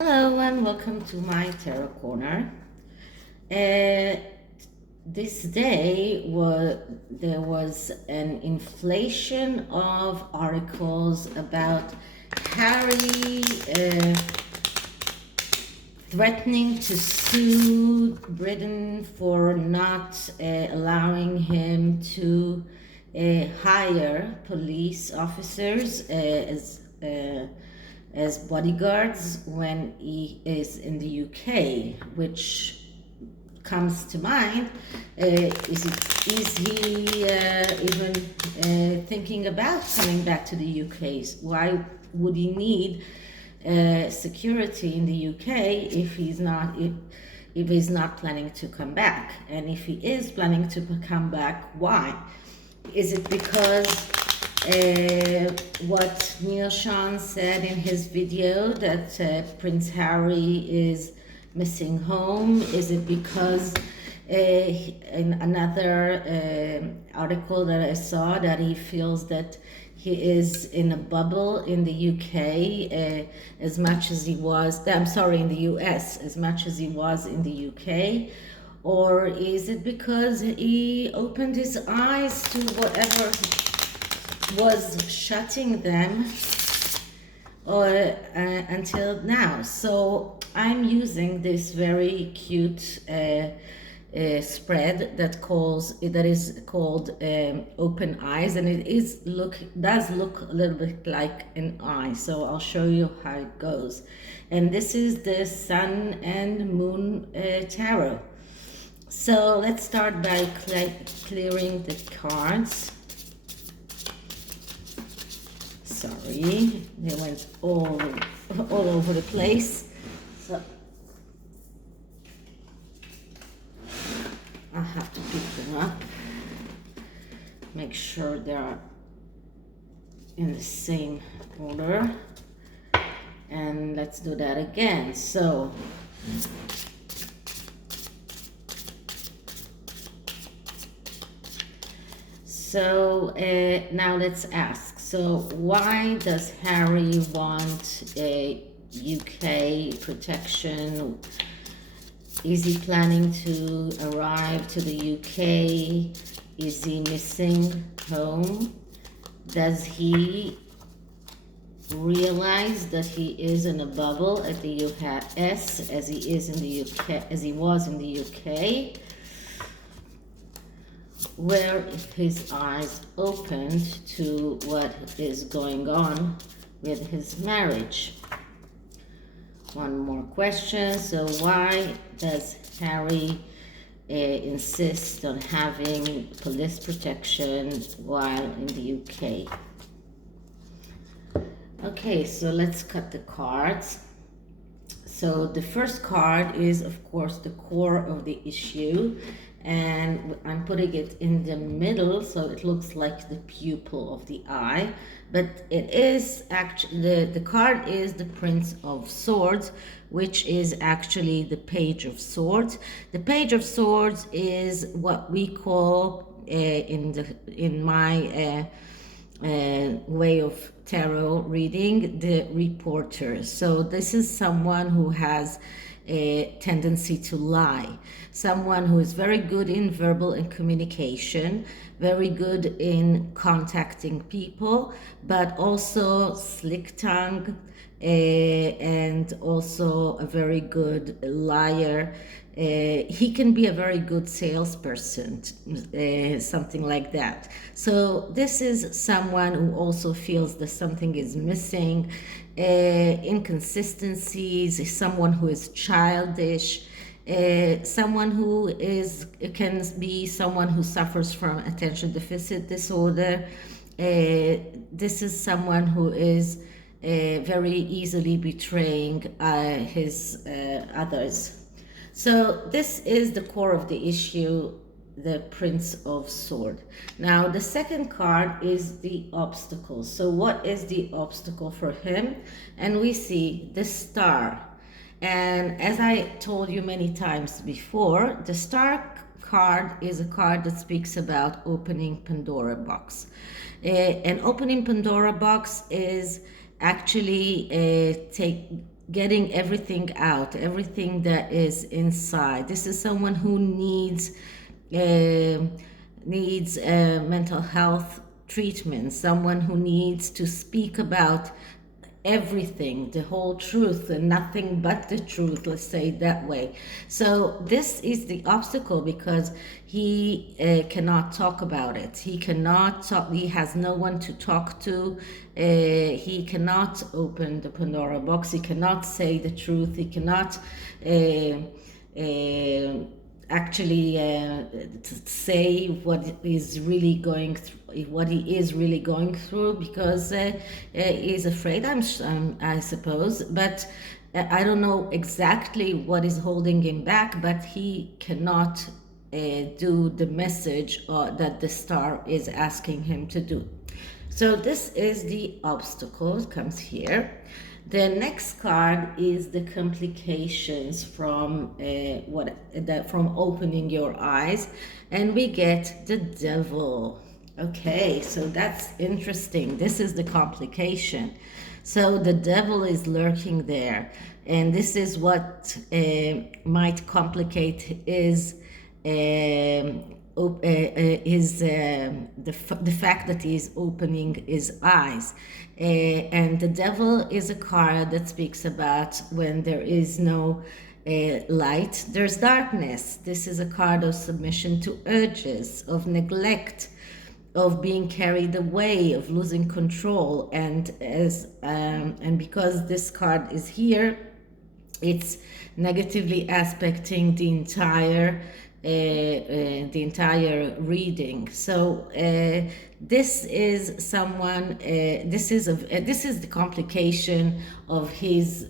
Hello and welcome to my tarot corner. This day there was an inflation of articles about Harry threatening to sue Britain for not allowing him to hire police officers as bodyguards when he is in the UK, which comes to mind. Is he even thinking about coming back to the UK? Why would he need security in the UK if he's not planning to come back? And if he is planning to come back, why? Is it because what Neil Sean said in his video that Prince Harry is missing home? Is it because in another article that I saw that he feels that he is in a bubble in the UK as much as he was, I'm sorry, in the US as much as he was in the UK? Or is it because he opened his eyes to whatever was shutting them until now? So I'm using this very cute spread that is called Open Eyes, and it does look a little bit like an eye. So I'll show you how it goes. And this is the Sun and Moon Tarot. So let's start by clearing the cards. Sorry, they went all over the place. So I have to pick them up, make sure they're in the same order, and let's do that again. So now let's ask, so why does Harry want a UK protection? Is he planning to arrive to the UK? Is he missing home? Does he realize that he is in a bubble at the US as he is in the UK, as he was in the UK? Where his eyes opened to what is going on with his marriage? One more question. So why does Harry insist on having police protection while in the UK? Okay, so let's cut the cards. So the first card is, of course, the core of the issue, and I'm putting it in the middle so it looks like the pupil of the eye, but it is actually, the card is the Prince of Swords, which is actually the Page of Swords. The Page of Swords is what we call in my way of tarot reading, the reporter. So this is someone who has a tendency to lie, someone who is very good in verbal and communication, very good in contacting people, but also slick tongue, and also a very good liar. He can be a very good salesperson, something like that. So this is someone who also feels that something is missing, inconsistencies, someone who is childish, someone who can be someone who suffers from attention deficit disorder. This is someone who is very easily betraying his others. So this is the core of the issue, the Prince of Swords. Now the second card is the obstacle. So what is the obstacle for him? And we see the Star. And as I told you many times before, the Star card is a card that speaks about opening Pandora box. And opening Pandora box is actually getting everything out, everything that is inside. This is someone who uh, needs mental health treatment, someone who needs to speak about everything, the whole truth, and nothing but the truth, let's say it that way. So this is the obstacle, because he cannot talk about it. He cannot talk, he has no one to talk to. He cannot open the Pandora box. He cannot say the truth. He cannot actually say what is really going through, what he is really going through, because he's afraid. I suppose, but I don't know exactly what is holding him back. But he cannot do the message that the star is asking him to do. So this is the obstacle. It comes here. The next card is the complications from from opening your eyes, and we get the devil. Okay, so that's interesting. This is the complication. So the devil is lurking there, and this is what might complicate his the fact that he is opening his eyes. And the devil is a card that speaks about when there is no light, there's darkness. This is a card of submission to urges, of neglect, of being carried away, of losing control. And because this card is here, it's negatively aspecting the entire reading. So this is someone. This is the complication of his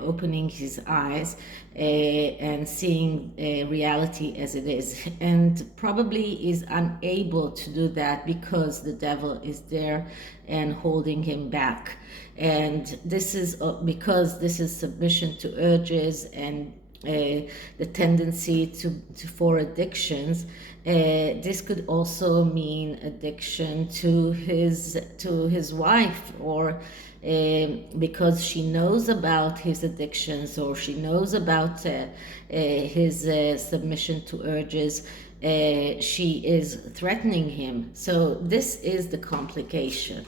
opening his eyes and seeing reality as it is, and probably is unable to do that because the devil is there and holding him back. And this is because this is submission to urges and the tendency for addictions. This could also mean addiction to his wife, or because she knows about his addictions, or she knows about his submission to urges. She is threatening him. So this is the complication.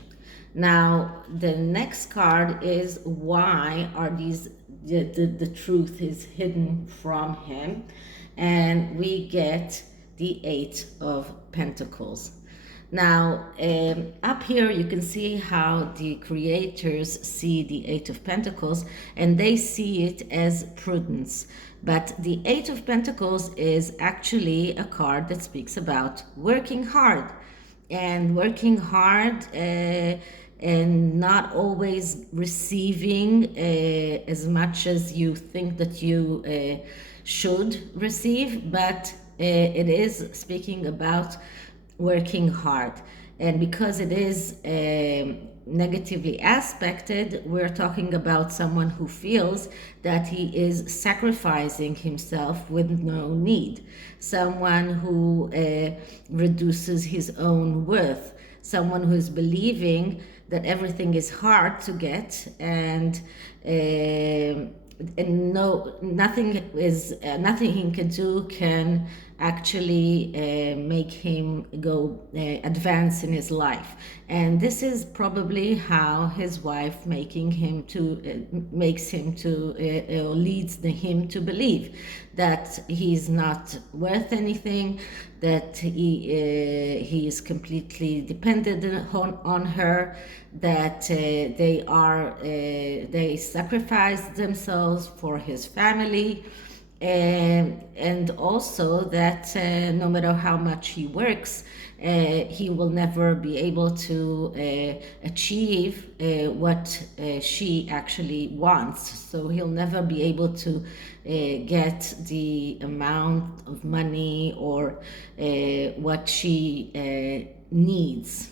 Now the next card is, why are the truth is hidden from him? And we get the Eight of Pentacles. Now up here you can see how the creators see the Eight of Pentacles, and they see it as prudence. But the Eight of Pentacles is actually a card that speaks about working hard, and working hard and not always receiving as much as you think that you should receive, but it is speaking about working hard. And because it is negatively aspected, we're talking about someone who feels that he is sacrificing himself with no need, someone who reduces his own worth, someone who is believing that everything is hard to get, and nothing he can do can actually make him go advance in his life. And this is probably how his wife leads him to believe that he's not worth anything, that he is completely dependent on her, that they sacrifice themselves for his family, and also that no matter how much he works, he will never be able to achieve what she actually wants. So he'll never be able to get the amount of money or what she needs.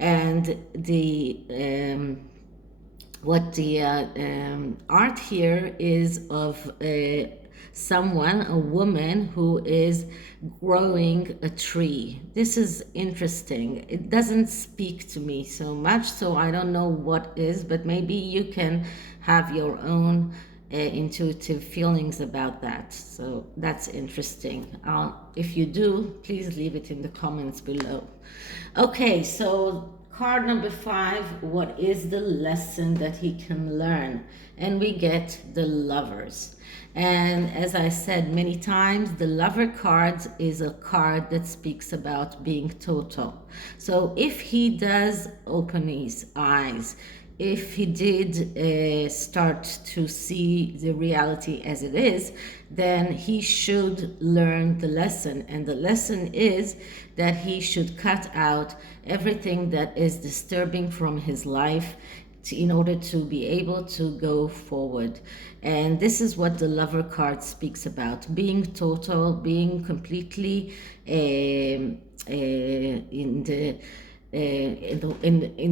And what the art here is of someone, a woman who is growing a tree. This is interesting. It doesn't speak to me so much, so I don't know what is, but maybe you can have your own intuitive feelings about that. So that's interesting. If you do, please leave it in the comments below. Okay, so card number 5, what is the lesson that he can learn? And we get the Lovers. And as I said many times, the Lover card is a card that speaks about being total. So if he does open his eyes, if he did start to see the reality as it is, then he should learn the lesson. And the lesson is that he should cut out everything that is disturbing from his life in order to be able to go forward. And this is what the Lover card speaks about: being total, being completely in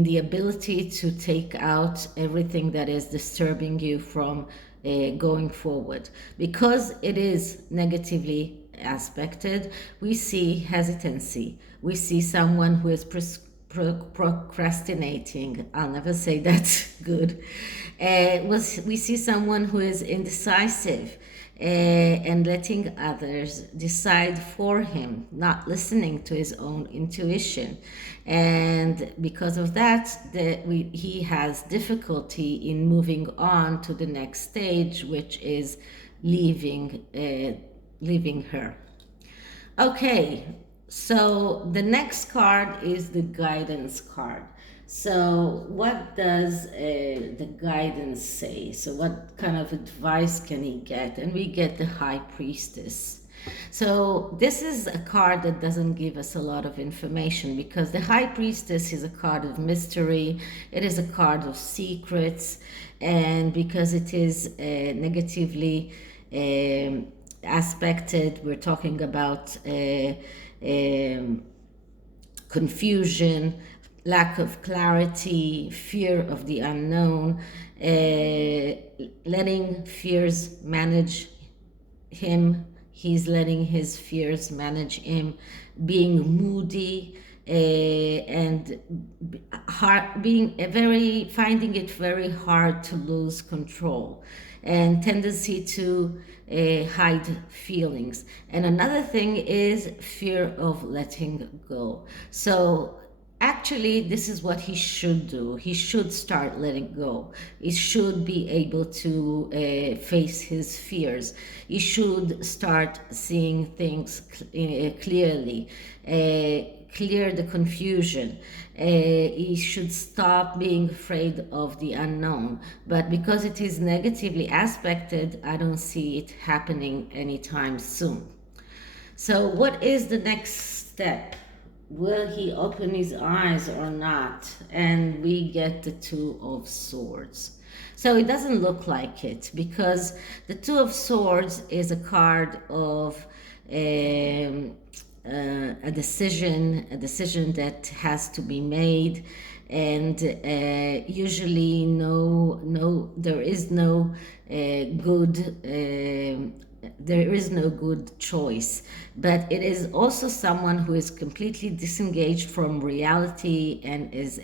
the ability to take out everything that is disturbing you from going forward. Because it is negatively aspected, we see hesitancy. We see someone who is procrastinating. I'll never say that good. We see someone who is indecisive. And letting others decide for him, not listening to his own intuition. And because of that, he has difficulty in moving on to the next stage, which is leaving her. Okay, so the next card is the guidance card. So what does the guidance say? So what kind of advice can he get? And we get the High Priestess. So this is a card that doesn't give us a lot of information, because the High Priestess is a card of mystery. It is a card of secrets. And because it is negatively aspected, we're talking about confusion, lack of clarity, fear of the unknown, letting fears manage him. He's letting his fears manage him, being moody, and finding it very hard to lose control, and tendency to hide feelings. And another thing is fear of letting go. So actually, this is what he should do. He should start letting go. He should be able to face his fears. He should start seeing things clearly, clear the confusion. He should stop being afraid of the unknown. But because it is negatively aspected, I don't see it happening anytime soon. So what is the next step? Will he open his eyes or not? And we get the Two of Swords. So it doesn't look like it, because the Two of Swords is a card of a decision that has to be made, and usually there is no good choice. But it is also someone who is completely disengaged from reality and is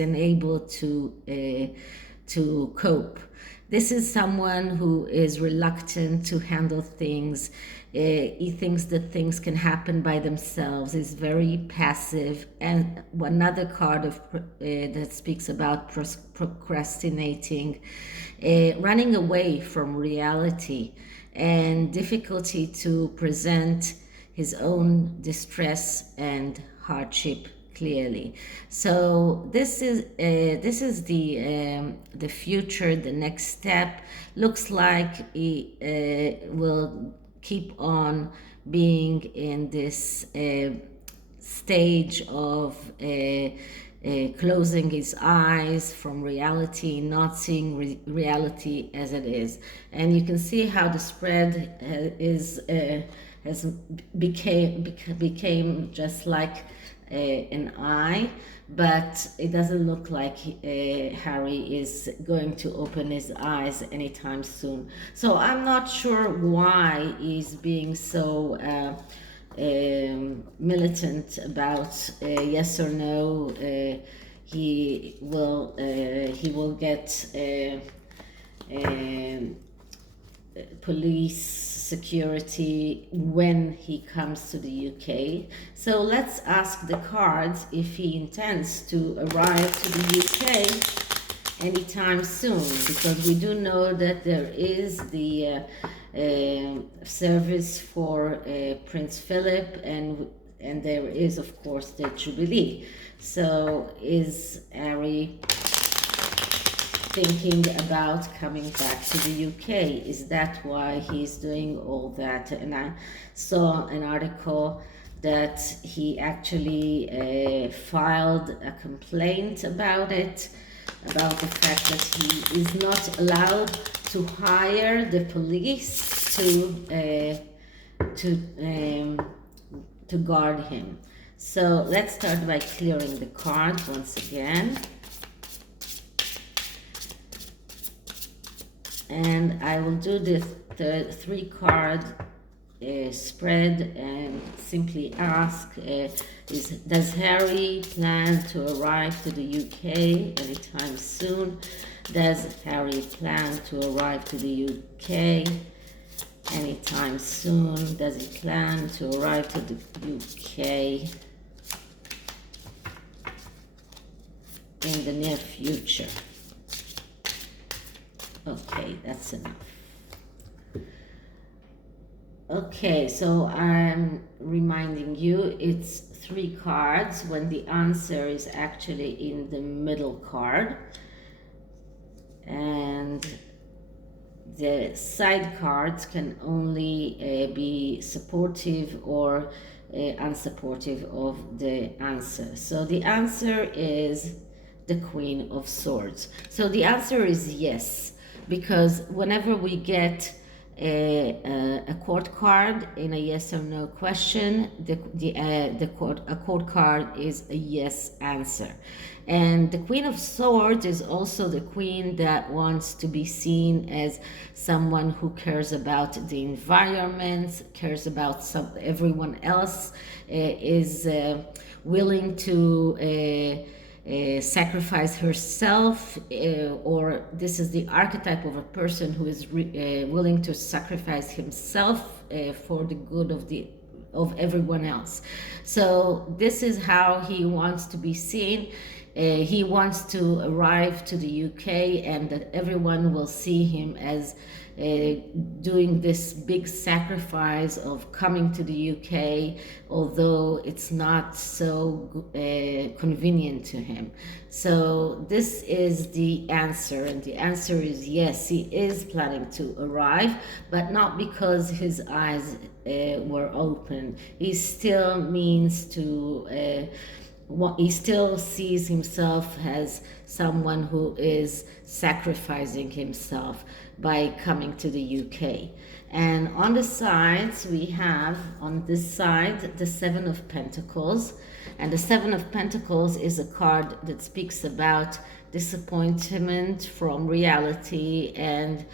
unable to cope. This is someone who is reluctant to handle things. He thinks that things can happen by themselves. Is very passive. And another card that speaks about procrastinating, running away from reality, and difficulty to present his own distress and hardship clearly. So this is the future. The next step looks like he will keep on being in this stage of closing his eyes from reality, not seeing reality as it is. And you can see how the spread became just like an eye, but it doesn't look like Harry is going to open his eyes anytime soon. So I'm not sure why he's being so militant about yes or no. He will get police security when he comes to the UK. So let's ask the cards if he intends to arrive to the UK anytime soon, because we do know that there is the service for Prince Philip, and there is of course the Jubilee. So is Harry thinking about coming back to the UK? Is that why he's doing all that? And I saw an article that he actually filed a complaint about it, about the fact that he is not allowed to hire the police to guard him. So let's start by clearing the card once again. And I will do the 3-card spread and simply ask, does Harry plan to arrive to the UK anytime soon? Does Harry plan to arrive to the UK anytime soon? Does he plan to arrive to the UK in the near future? Okay, that's enough. Okay, so I'm reminding you it's 3 cards when the answer is actually in the middle card. And the side cards can only be supportive or unsupportive of the answer. So the answer is the Queen of Swords. So the answer is yes, because whenever we get a court card in a yes or no question, a court card is a yes answer. And the Queen of Swords is also the queen that wants to be seen as someone who cares about the environment, cares about everyone else, is willing to sacrifice herself, or this is the archetype of a person who is willing to sacrifice himself for the good of everyone else. So this is how he wants to be seen. He wants to arrive to the UK and that everyone will see him as doing this big sacrifice of coming to the UK, although it's not so convenient to him. So this is the answer, and the answer is yes, he is planning to arrive, but not because his eyes were open. He still means to he still sees himself as someone who is sacrificing himself by coming to the UK. And on the sides, we have on this side the 7 of Pentacles. And the 7 of Pentacles is a card that speaks about disappointment from reality and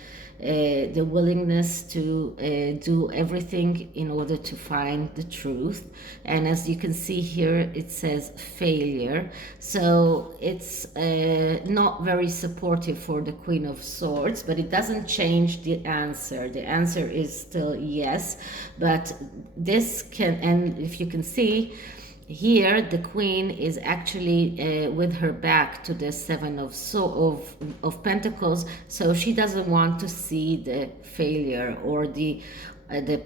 the willingness to do everything in order to find the truth. And as you can see here, it says failure. So it's not very supportive for the Queen of Swords, but it doesn't change the answer. The answer is still yes, but this can, and if you can see, here the queen is actually with her back to the 7 of Pentacles, so she doesn't want to see the failure, or the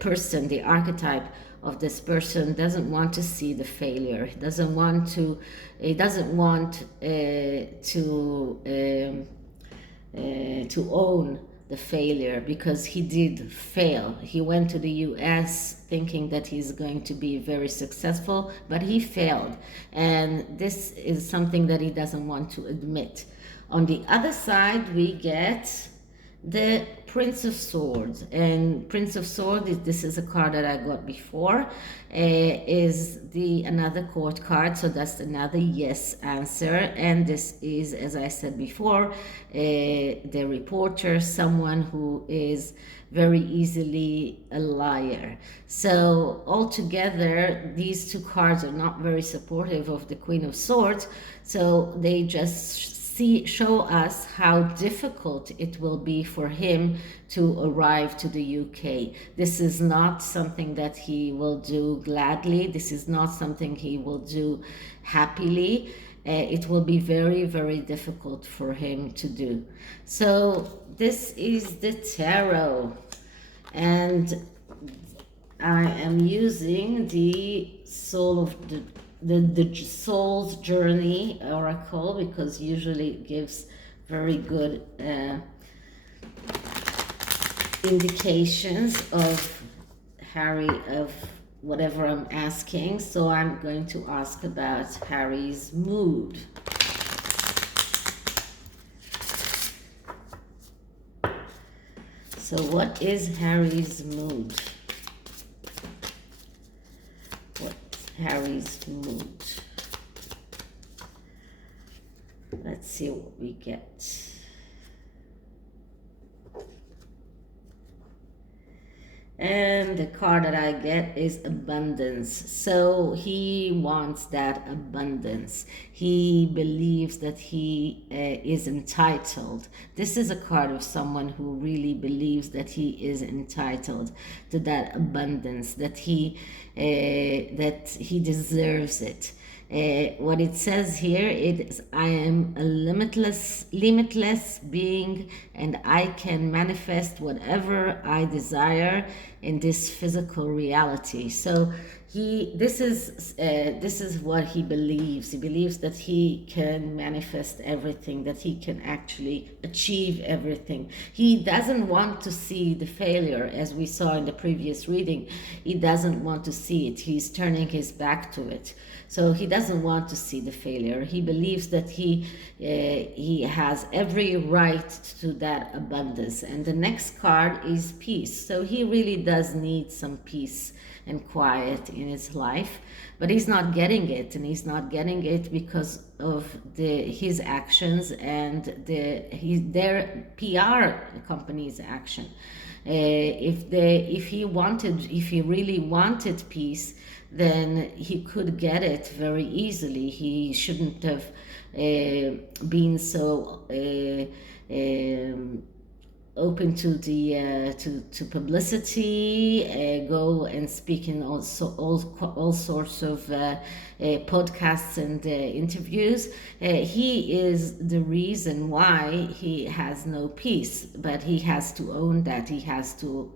person, the archetype of this person doesn't want to see the failure. He doesn't want to own the failure, because he did fail. He went to the US thinking that he's going to be very successful, but he failed. And this is something that he doesn't want to admit. On the other side, we get the Prince of Swords. And Prince of Swords, this is a card that I got before, is the another court card, so that's another yes answer. And this is, as I said before, the reporter, someone who is very easily a liar. So altogether, these two cards are not very supportive of the Queen of Swords, so they just show us how difficult it will be for him to arrive to the UK. This is not something that he will do gladly. This is not something he will do happily. It will be very, very difficult for him to do. So this is the tarot, and I am using the soul of the soul's journey oracle, because usually it gives very good indications of Harry, of whatever I'm asking. So I'm going to ask about Harry's mood. So what is Harry's mood? What's Harry's mood? Let's see what we get. And the card that I get is abundance. So he wants that abundance. He believes that he is entitled. This is a card of someone who really believes that he is entitled to that abundance, that he deserves it. What it says here is, I am a limitless being, and I can manifest whatever I desire in this physical reality. So this is what he believes. He believes that he can manifest everything, that he can actually achieve everything. He doesn't want to see the failure, as we saw in the previous reading. He doesn't want to see it. He's turning his back to it. So he doesn't want to see the failure. He believes that he has every right to that abundance. And the next card is peace. So he really does need some peace and quiet in his life, but he's not getting it, and he's not getting it because of his actions and their PR company's action. If he really wanted peace, then he could get it very easily. He shouldn't have been so open to the to publicity, go and speak in all sorts of podcasts and interviews. He is the reason why he has no peace, but he has to own that. He has to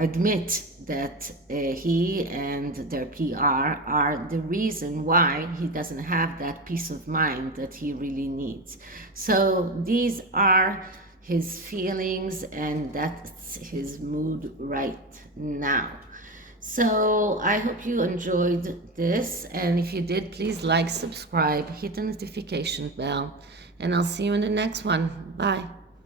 admit that he and their PR are the reason why he doesn't have that peace of mind that he really needs. So these are his feelings, and that's his mood right now. So I hope you enjoyed this, and if you did, please like, subscribe, hit the notification bell, and I'll see you in the next one. Bye.